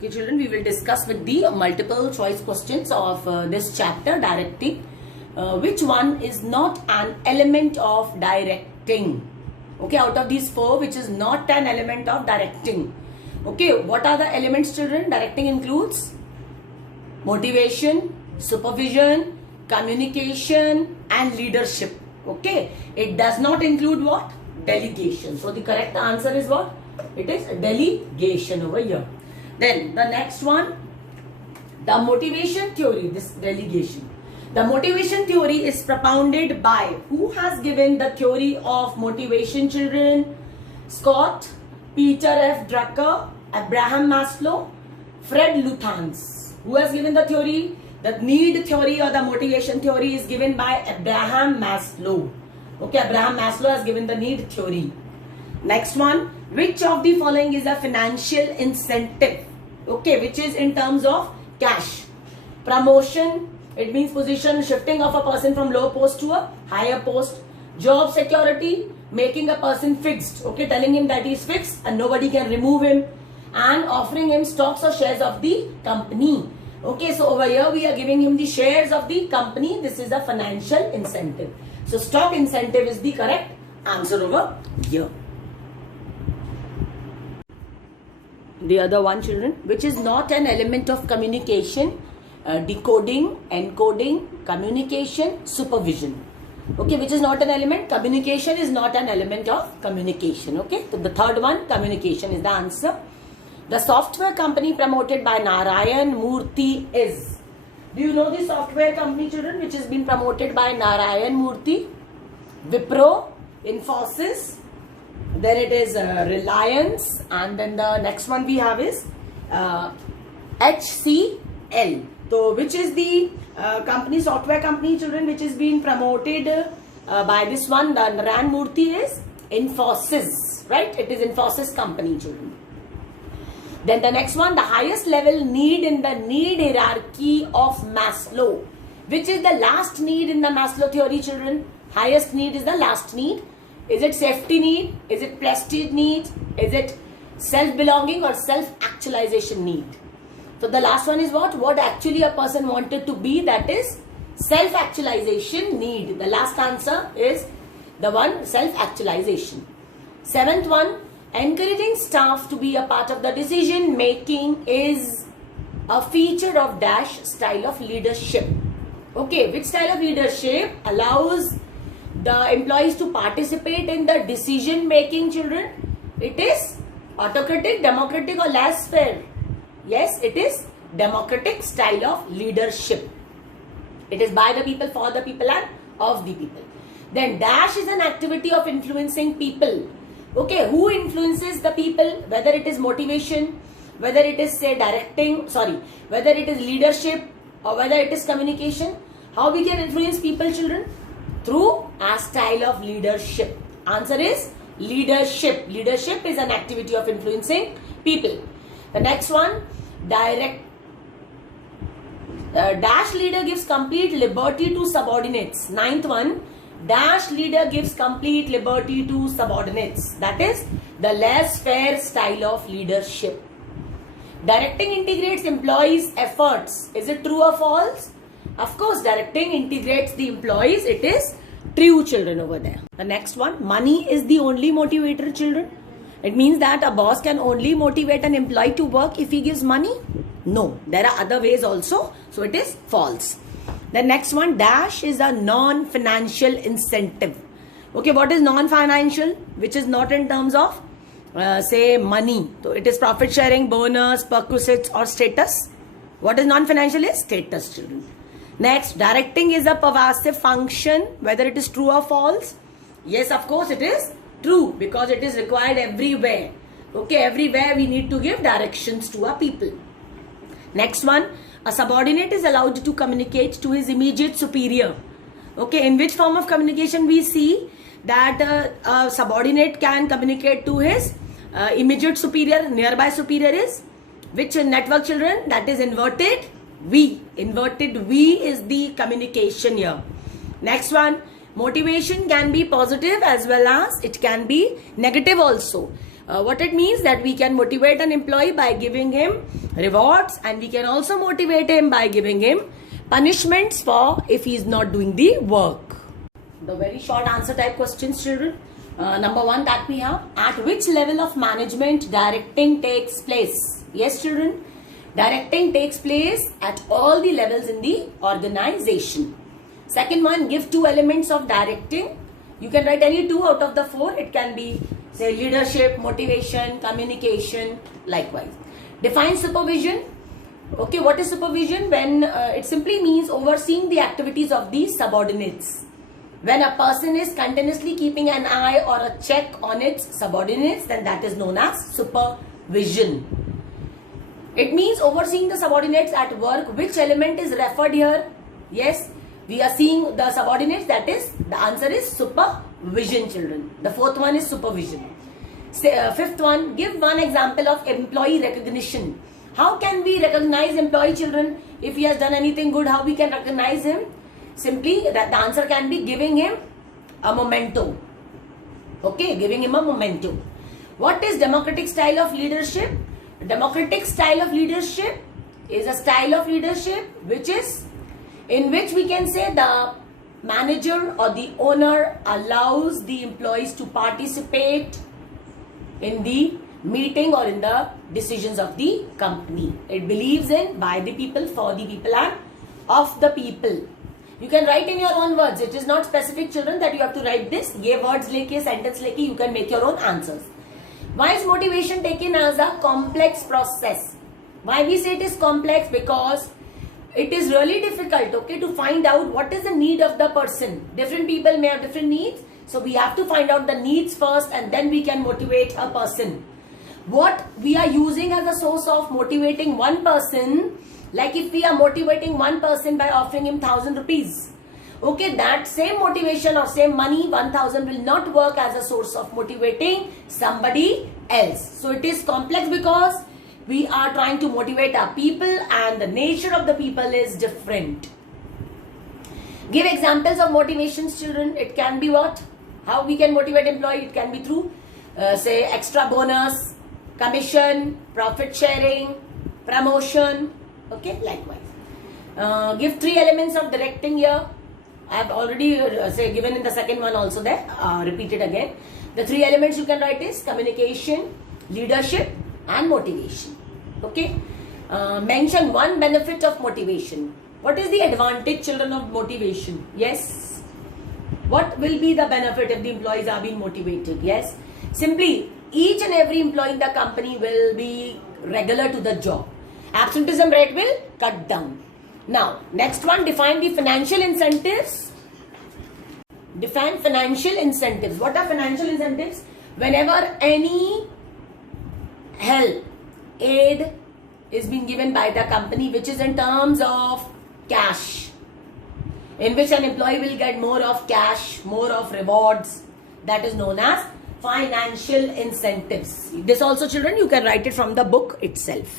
Okay children, we will discuss with the multiple choice questions of this chapter, directing. Which one is not an element of directing? Okay, out of these four, which is not an element of directing? Okay, what are the elements children? Directing includes motivation, supervision, communication and leadership. Okay, it does not include what? Delegation. So the correct answer is what? It is delegation over here. Then the next one, the motivation theory, this delegation. The motivation theory is propounded by who has given the theory of motivation children? Scott, Peter F. Drucker, Abraham Maslow, Fred Luthans. Who has given the theory? The need theory or the motivation theory is given by Abraham Maslow. Okay, Abraham Maslow has given the need theory. Next one, which of the following is a financial incentive? Okay, which is in terms of cash. Promotion, it means position, shifting of a person from low post to a higher post. Job security, making a person fixed. Okay, telling him that he is fixed and nobody can remove him. And offering him stocks or shares of the company. Okay, so over here we are giving him the shares of the company. This is a financial incentive. So stock incentive is the correct answer over here. The other one children, which is not an element of communication, decoding, encoding, communication, supervision. Okay, which is not an element? Communication is not an element of communication. Okay, so the third one, communication is the answer. The software company promoted by Narayan Murthy is. Do you know the software company children which has been promoted by Narayan Murthy? Wipro, Infosys, then it is Reliance, and then the next one we have is HCL. So which is the company, software company children, which is being promoted by this one, the Narayan Murthy is Infosys, right? It is Infosys company children. Then the next one, the highest level need in the need hierarchy of Maslow. Which is the last need in the Maslow theory children? Highest need is the last need. Is it safety need? Is it prestige need? Is it self-belonging or self-actualization need? So the last one is what? What actually a person wanted to be, that is self-actualization need. The last answer is the one, self-actualization. Seventh one, encouraging staff to be a part of the decision making is a feature of dash style of leadership. Okay, which style of leadership allows the employees to participate in the decision making children? It is autocratic, democratic or laissez-faire? Yes, it is democratic style of leadership. It is by the people, for the people and of the people. Then dash is an activity of influencing people. Okay, who influences the people? Whether it is motivation, whether it is say directing, whether it is leadership or whether it is communication. How we can influence people children? Through a style of leadership. Answer is leadership. Leadership is an activity of influencing people. The next one, dash leader gives complete liberty to subordinates. Ninth one, dash leader gives complete liberty to subordinates. That is the laissez-faire style of leadership. Directing integrates employees' efforts. Is it true or false? Of course, directing integrates the employees. It is true children over there. The next one, money is the only motivator children. It means that a boss can only motivate an employee to work if he gives money. No, there are other ways also. So it is false. The next one, dash is a non-financial incentive. Okay, what is non-financial? Which is not in terms of say money. So it is profit sharing, bonus, perquisites or status. What is non-financial is status children. Next, directing is a pervasive function. Whether it is true or false? Yes, of course it is true because it is required everywhere. Okay, everywhere we need to give directions to our people. Next one, a subordinate is allowed to communicate to his immediate superior. Okay, in which form of communication we see that a subordinate can communicate to his immediate superior, nearby superior is which network children? That is inverted V. Inverted V is the communication here. Next one, motivation can be positive as well as it can be negative also. What it means that we can motivate an employee by giving him rewards, and we can also motivate him by giving him punishments for if he is not doing the work. The very short answer type questions, children. Number one that we have, at which level of management directing takes place? Yes, children, directing takes place at all the levels in the organization. Second one, give 2 elements of directing. You can write any 2 out of the 4. It can be, say, leadership, motivation, communication, likewise. Define supervision. Okay, what is supervision? When it simply means overseeing the activities of the subordinates. When a person is continuously keeping an eye or a check on its subordinates, then that is known as supervision. It means overseeing the subordinates at work. Which element is referred here? Yes, we are seeing the subordinates, that is, the answer is supervision, children. The 4th one is supervision. 5th one, give 1 example of employee recognition. How can we recognize employee, children? If he has done anything good, how we can recognize him? Simply, that the answer can be giving him a memento. Okay, giving him a memento. What is democratic style of leadership? Democratic style of leadership is a style of leadership in which we can say the manager or the owner allows the employees to participate in the meeting or in the decisions of the company. It believes in by the people, for the people, and of the people. You can write in your own words. It is not specific, children, that you have to write this. Ye words leke, sentence leke, you can make your own answers. Why is motivation taken as a complex process? Why we say it is complex? Because it is really difficult, okay, to find out what is the need of the person. Different people may have different needs. So we have to find out the needs first, and then we can motivate a person. What we are using as a source of motivating one person, like if we are motivating one person by offering him 1,000 rupees, okay, that same motivation or same money, 1,000, will not work as a source of motivating somebody else. So it is complex because we are trying to motivate our people and the nature of the people is different. Give examples of motivations, children. It can be what? How we can motivate employee? It can be through, say, extra bonus, commission, profit sharing, promotion. Okay, likewise. Give 3 elements of directing here. I have already given in the second one also there. Repeat it again. The 3 elements you can write is communication, leadership, and motivation. Okay. Mention 1 benefit of motivation. What is the advantage, children, of motivation? Yes. What will be the benefit if the employees are being motivated? Yes. Simply, each and every employee in the company will be regular to the job. Absenteeism rate will cut down. Now, next one, define the financial incentives. Define financial incentives. What are financial incentives? Whenever any help, aid is being given by the company, which is in terms of cash, in which an employee will get more of cash, more of rewards, that is known as financial incentives. This also, children, you can write it from the book itself.